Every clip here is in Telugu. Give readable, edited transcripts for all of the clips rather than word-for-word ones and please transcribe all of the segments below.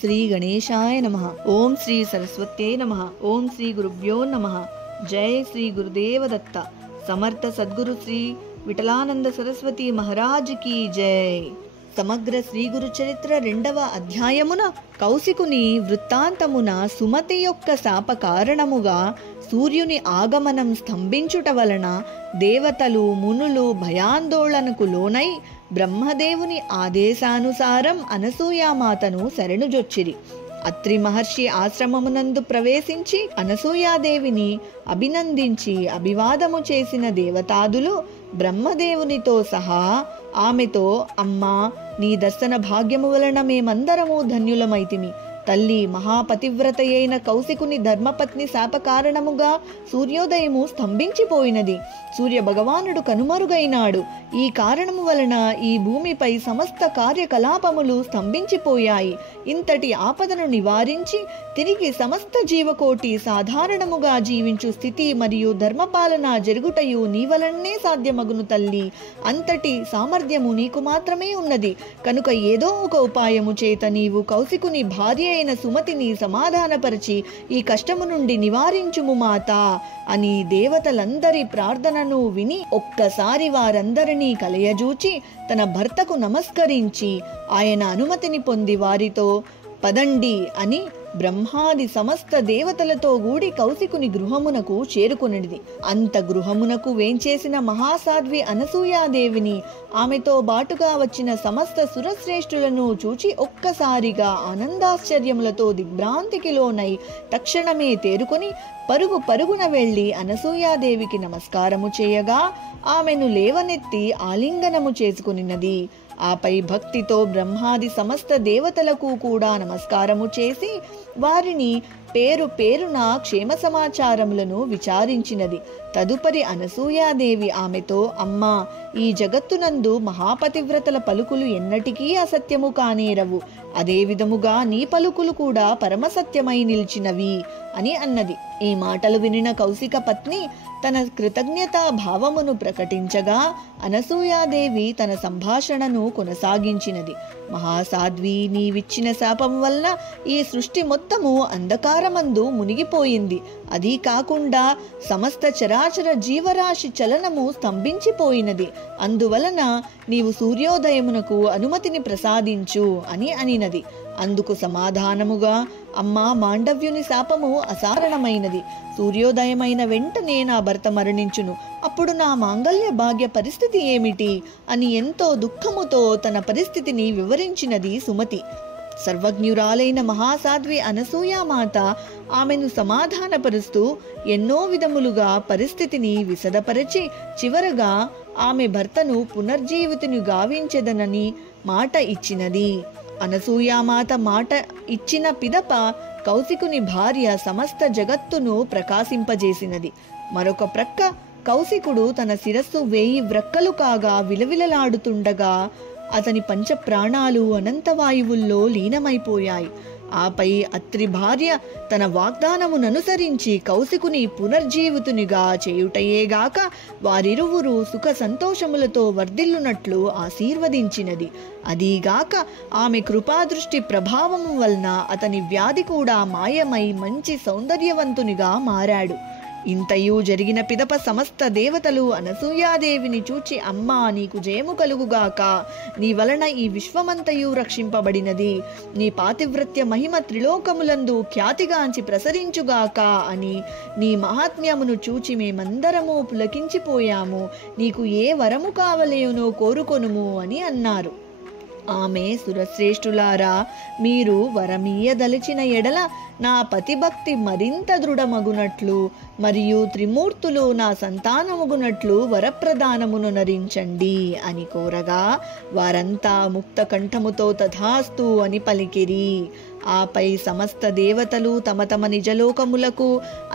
శ్రీ గణేశాయ నమః. ఓం శ్రీ సరస్వత్యై నమః. ఓం శ్రీ గురుభ్యో నమః. జై శ్రీ గురుదేవ దత్త. సమర్థ సద్గురు శ్రీ విఠలానంద సరస్వతి మహారాజ్ కి జై. సమగ్ర శ్రీ గురు చరిత్ర 2వ అధ్యాయమున కౌశికుని వృత్తాంతమున సుమతి యొక్క శాప కారణముగా సూర్యుని ఆగమనం స్తంభించుట వలన దేవతలు మునులు భయాందోళనకు లోనై బ్రహ్మదేవుని ఆదేశానుసారం అనసూయామాతను శరణుజొచ్చిరి. అత్రి మహర్షి ఆశ్రమమునందు ప్రవేశించి అనసూయాదేవిని అభినందించి అభివాదము చేసిన దేవతాదులు బ్రహ్మదేవునితో సహా ఆమెతో, అమ్మా, నీ దర్శన భాగ్యము వలన మేమందరము ధన్యులమైతిమి. తల్లి, మహాపతివ్రతయైన కౌశికుని ధర్మపత్ని శాప కారణముగా సూర్యోదయము స్తంభించిపోయినది. సూర్య భగవానుడు కనుమరుగైనాడు. ఈ కారణము వలన ఈ భూమిపై సమస్త కార్యకలాపములు స్తంభించిపోయాయి. ఇంతటి ఆపదను నివారించి తిరిగి సమస్త జీవకోటి సాధారణముగా జీవించు స్థితి మరియు ధర్మపాలన జరుగుటయు నీ వలనే సాధ్యమగును తల్లి. అంతటి సామర్థ్యము నీకు మాత్రమే ఉన్నది. కనుక ఏదో ఒక ఉపాయము చేత నీవు కౌశికుని భార్య అయిన సుమతిని సమాధానపరిచి ఈ కష్టము నుండి నివారించుము మాతా అని దేవతలందరి ప్రార్థనను విని ఒక్కసారి వారందరినీ కలయజూచి తన భర్తకు నమస్కరించి ఆయన అనుమతిని పొంది వారితో, పదండి అని బ్రహ్మాది సమస్త దేవతలతో గూడి కౌశికుని గృహమునకు చేరుకునిది. అంత గృహమునకు వేంచేసిన మహాసాధ్వి అనసూయాదేవిని ఆమెతో బాటుగా వచ్చిన సమస్త సురశ్రేష్ఠులను చూచి ఒక్కసారిగా ఆనందాశ్చర్యములతో దిగ్భ్రాంతికి లోనై తక్షణమే తేరుకొని పరుగున వెళ్ళి అనసూయాదేవికి నమస్కారము చేయగా ఆమెను లేవనెత్తి ఆలింగనము చేసుకునినది. ఆపై భక్తితో బ్రహ్మాది సమస్త దేవతలకు కూడా నమస్కారము చేసి వారిని పేరు పేరున క్షేమ సమాచారములను విచారించినది. తదుపరి అనసూయాదేవి ఆమెతో, అమ్మా, ఈ జగత్తునందు మహాపతివ్రతల పలుకులు ఎన్నటికీ అసత్యము కానేరవు. అదే విధముగా నీ పలుకులు కూడా పరమసత్యమై నిలిచినవి అని అన్నది. ఈ మాటలు వినిన కౌశిక పత్ని తన కృతజ్ఞతా భావమును ప్రకటించగా అనసూయాదేవి తన సంభాషణను కొనసాగించినది. మహాసాధ్వి, నీవిచ్చిన శాపం వలన ఈ సృష్టి మొత్తము అంధకారమందు మునిగిపోయింది. అదీ కాకుండా సమస్త చరాచర జీవరాశి చలనము స్తంభించిపోయినది. అందువలన నీవు సూర్యోదయమునకు అనుమతిని ప్రసాదించు అని అనినది. అందుకు సమాధానముగా, అమ్మా, మాండవ్యుని శాపము అసారణమైనది. సూర్యోదయమైన వెంటనే నా భర్త మరణించును. అప్పుడు నా మాంగళ్య భాగ్య పరిస్థితి ఏమిటి అని ఎంతో దుఃఖముతో తన పరిస్థితిని వివరించినది సుమతి. సర్వజ్ఞురాలైన మహాసాధ్వి అనసూయామాత ఆమెను సమాధానపరుస్తూ ఎన్నో విధములుగా పరిస్థితిని విశదపరిచి చివరగా ఆమె భర్తను పునర్జీవితుని గావించెదనని మాట ఇచ్చినది. అనసూయామాత మాట ఇచ్చిన పిదప కౌశికుని భార్య సమస్త జగత్తును ప్రకాశింపజేసినది. మరొక ప్రక్క కౌశికుడు తన శిరస్సు 1000 వ్రక్కలు కాగా విలవిలలాడుతుండగా అతని పంచప్రాణాలు అనంతవాయువుల్లో లీనమైపోయాయి. ఆపై అత్రి భార్య తన వాగ్దానముననుసరించి కౌశికుని పునర్జీవితునిగా చేయుటయేగాక వారిరువురు సుఖ సంతోషములతో వర్ధిల్లునట్లు ఆశీర్వదించినది. అదీగాక ఆమె కృపాదృష్టి ప్రభావము వలన అతని వ్యాధి కూడా మాయమై మంచి సౌందర్యవంతునిగా మారాడు. ఇంతయు జరిగిన పిదప సమస్త దేవతలు అనసూయాదేవిని చూచి, అమ్మా, నీకు జయము కలుగుగాక. నీ వలన ఈ విశ్వమంతయు రక్షింపబడినది. నీ పాతివ్రత్య మహిమ త్రిలోకములందు ఖ్యాతిగాంచి ప్రసరించుగాక అని నీ మహాత్మ్యమును చూచి మేమందరము పులకించిపోయాము. నీకు ఏ వరము కావలేనో కోరుకొనుము అని అన్నారు. ఆమె, సురశ్రేష్ఠులారా, మీరు వరమీయదలిచిన ఎడల నా పతిభక్తి మరింత దృఢమగునట్లు మరియు త్రిమూర్తులు నా సంతానమగునట్లు వరప్రదానమును నరించండి అని కోరగా వారంతా ముక్త కంఠముతో తథాస్తు అని పలికిరి. ఆపై సమస్త దేవతలు తమ తమ నిజలోకములకు,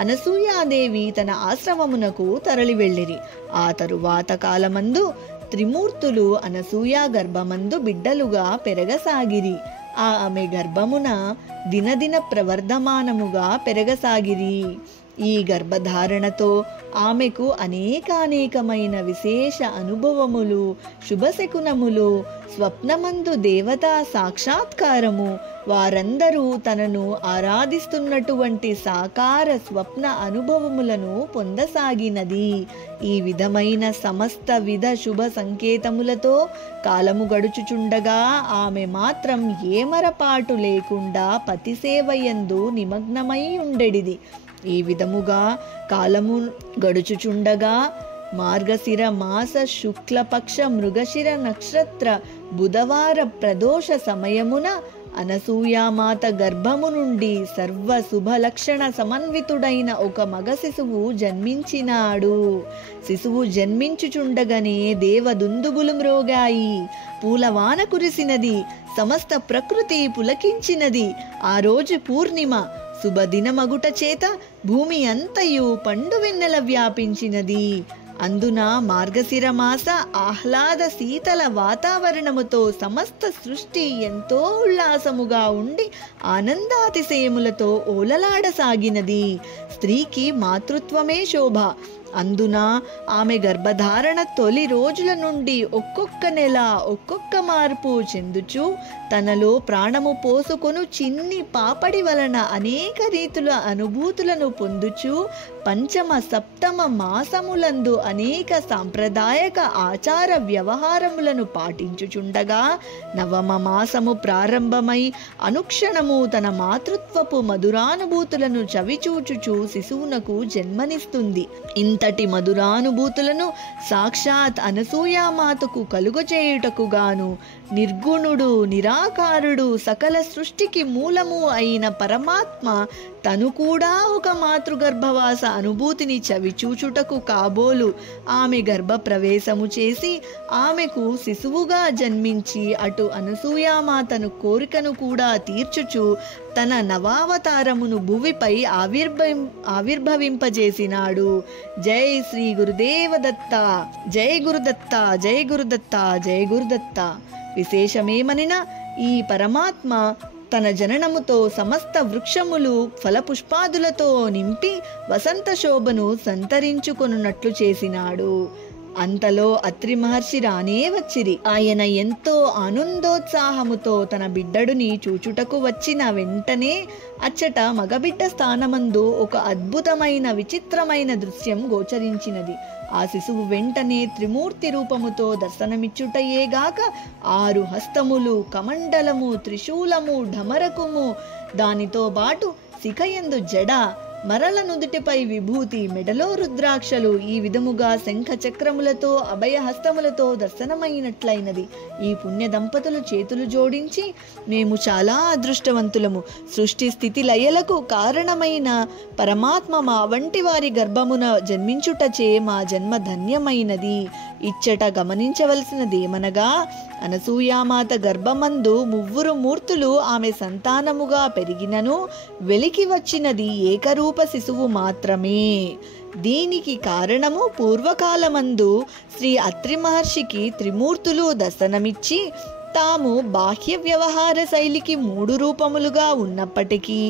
అనసూయాదేవి తన ఆశ్రమమునకు తరలి వెళ్ళిరి. ఆ తరువాత కాలమందు త్రిమూర్తులు అనసూయ గర్భమందు బిడ్డలుగా పెరగసాగిరి. ఆమె గర్భమున దినదిన ప్రవర్ధమానముగా పెరగసాగిరి. ఈ గర్భధారణతో ఆమెకు అనేకానేకమైన విశేష అనుభవములు, శుభశకునములు, స్వప్నమందు దేవతా సాక్షాత్కారము, వారందరూ తనను ఆరాధిస్తున్నటువంటి సాకార స్వప్న అనుభవములను పొందసాగినది. ఈ విధమైన సమస్త విధ శుభ సంకేతములతో కాలము గడుచుచుండగా ఆమె మాత్రం ఏమరపాటు లేకుండా పతిసేవయందు నిమగ్నమై ఉండెడిది. ఈ విధముగా కాలము గడుచుచుండగా మార్గశిర మాస శుక్లపక్ష మృగశిర నక్షత్ర బుధవార ప్రదోష సమయమున అనసూయామాత గర్భము నుండి సర్వ శుభలక్షణ సమన్వితుడైన ఒక మగ శిశువు జన్మించినాడు. శిశువు జన్మించుచుండగనే దేవదుందుబులు మ్రోగాయి, పూలవాన కురిసినది, సమస్త ప్రకృతి పులకించినది. ఆ రోజు పూర్ణిమ శుభదినమగుట చేత భూమి అంతయు పండు వెన్నెల వ్యాపించినది. అందున మార్గశిర మాస ఆహ్లాద శీతల వాతావరణముతో సమస్త సృష్టి ఎంతో ఉల్లాసముగా ఉండి ఆనందాతిశయములతో ఓలలాడసాగినది. స్త్రీకి మాతృత్వమే శోభ. అందున ఆమె గర్భధారణ తొలి రోజుల నుండి ఒక్కొక్క నెల ఒక్కొక్క మార్పు చెందుచు తనలో ప్రాణము పోసుకొను చిన్ని పాపడి వలన అనేక రీతుల అనుభూతులను పొందుచు పంచమ సప్తమ మాసములందు అనేక సాంప్రదాయక ఆచార వ్యవహారములను పాటించుచుండగా నవమ మాసము ప్రారంభమై అనుక్షణము తన మాతృత్వపు మధురానుభూతులను చవిచూచుచు శిశువునకు జన్మనిస్తుంది. ఇంతటి మధురానుభూతులను సాక్షాత్ అనసూయామాతకు కలుగచేయుటకు గాను నిర్గుణుడు నిరాకారుడు సకల సృష్టికి మూలము అయిన పరమాత్మ తను కూడా ఒక మాతృగర్భవాస అనుభూతిని చవిచూచుటకు కాబోలు ఆమె గర్భ ప్రవేశము చేసి ఆమెకు శిశువుగా జన్మించి అటు అనసూయామాతను కోరికను కూడా తీర్చుచు తన నవావతారమును భువిపై ఆవిర్భవింపజేసినాడు. జై శ్రీ గురుదేవదత్త, జై గురుదత్త, జై గురుదత్త, జై గురుదత్త. విశేషమేమనినా ఈ పరమాత్మ తన జననముతో సమస్త వృక్షములు ఫలపుష్పాదులతో నింపి వసంత శోభను సంతరించుకొనున్నట్లు చేసినాడు. అంతలో అత్రి మహర్షి రానే వచ్చిరి. ఆయన ఎంతో ఆనందోత్సాహముతో తన బిడ్డడుని చూచుటకు వచ్చిన వెంటనే అచ్చట మగబిడ్డ స్థానమందు ఒక అద్భుతమైన విచిత్రమైన దృశ్యం గోచరించినది. ఆ శిశువు వెంటనే త్రిమూర్తి రూపముతో దర్శనమిచ్చుటయేగాక 6 హస్తములు, కమండలము, త్రిశూలము, ఢమరకుము, దానితో బాటు శిఖయందు జడ, మరల నుదుటిపై విభూతి, మెడలో రుద్రాక్షలు, ఈ విధముగా శంఖ చక్రములతో అభయహస్తములతో దర్శనమైనట్లయినది. ఈ పుణ్య దంపతులు చేతులు జోడించి, మేము చాలా అదృష్టవంతులము, సృష్టి స్థితి లయలకు కారణమైన పరమాత్మ మా వంటి వారి గర్భమున జన్మించుటచే మా జన్మ ధన్యమైనది. ఇచ్చట గమనించవలసినదేమనగా అనసూయామాత గర్భమందు 3 మూర్తులు ఆమె సంతానముగా పెరిగినను వెలికి వచ్చినది ఏకరూప శిశువు మాత్రమే. దీనికి కారణము పూర్వకాలమందు శ్రీ అత్రి మహర్షికి త్రిమూర్తులు దర్శనమిచ్చి తాము బాహ్య వ్యవహార శైలికి 3 రూపములుగా ఉన్నప్పటికీ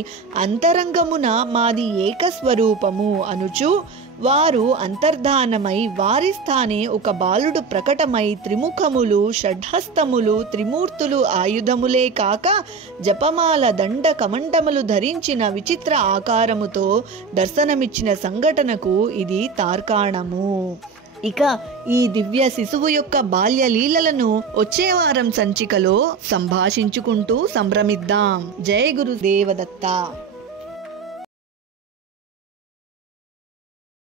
అంతరంగమున మాది ఏకస్వరూపము అనుచు వారు అంతర్ధానమై వారి స్థానే ఒక బాలుడు ప్రకటమై త్రిముఖములు, షడ్హస్తములు, త్రిమూర్తులు ఆయుధములే కాక జపమాల, దండ, కమండములు ధరించిన విచిత్ర ఆకారముతో దర్శనమిచ్చిన సంఘటనకు ఇది తార్కాణము. ఇక ఈ దివ్య శిశువు యొక్క బాల్య లీలలను వచ్చే వారం సంచికలో సంభాషించుకుంటూ సంభ్రమిద్దాం. జై గురుదేవదత్త.